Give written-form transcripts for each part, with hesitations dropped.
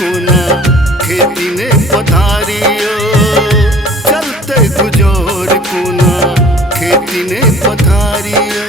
कोना खेती ने पथारियो, चलते गुजोर कोना खेती ने पथारियो।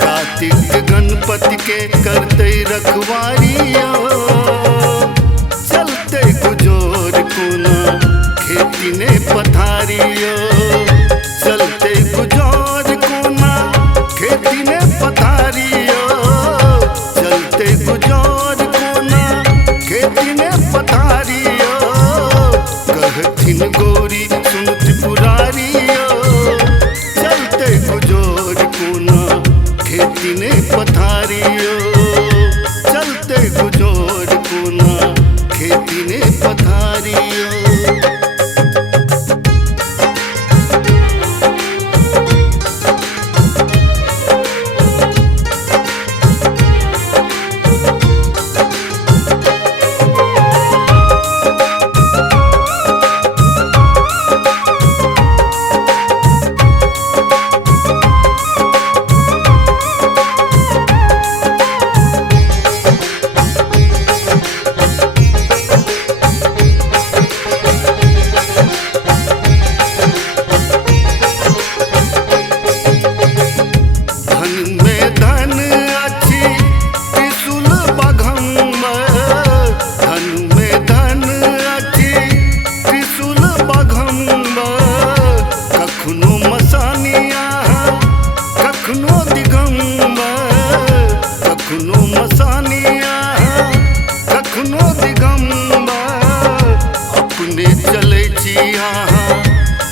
कार्तिक गणपति के करते रखवारियो, चलते गुजोर कोना खेती ने पथारियो, चलते गुजोर कोना खेती ने पथारियो, चलते गुजोर कोना खेती ने पथारियो। कहथिन गोरी सुन त्रिपुरारियो, चलते गुजोर कोना खेती ने पथारियो, चलते गुजोर कोना खेती ने पथारियो।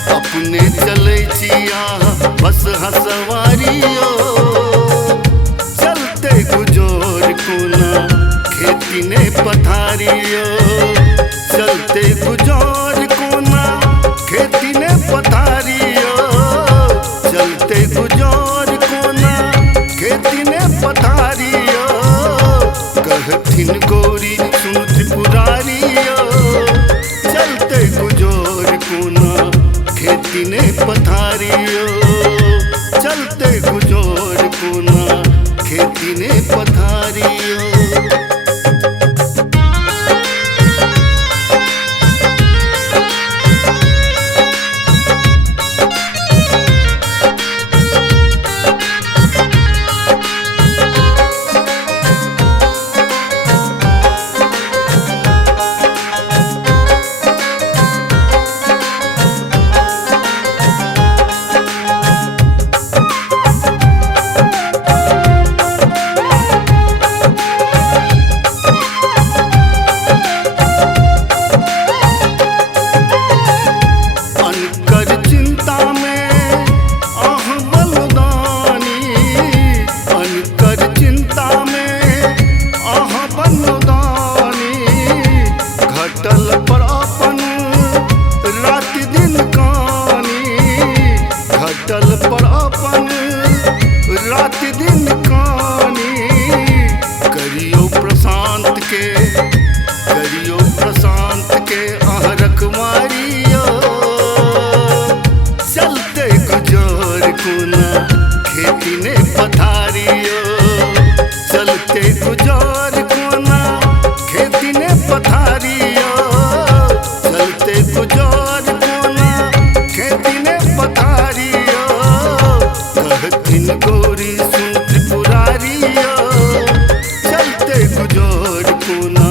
अपने चले छिया बस हसवारियो, चलते गुजोर कोना खेती ने पथारियो, चलते गुजोर कोना खेती ने पथारियो, चलते गुजोर कोना खेती ने पथारियो। कहथिन गोरी सुन त्रिपुरारियो, चलते गुजोर कोना खेती ने पथारियो, चलते गुजोर कोना खेती ने पथारियो। गोरी सुन त्रिपुरारियो, चलते गुजोर कोना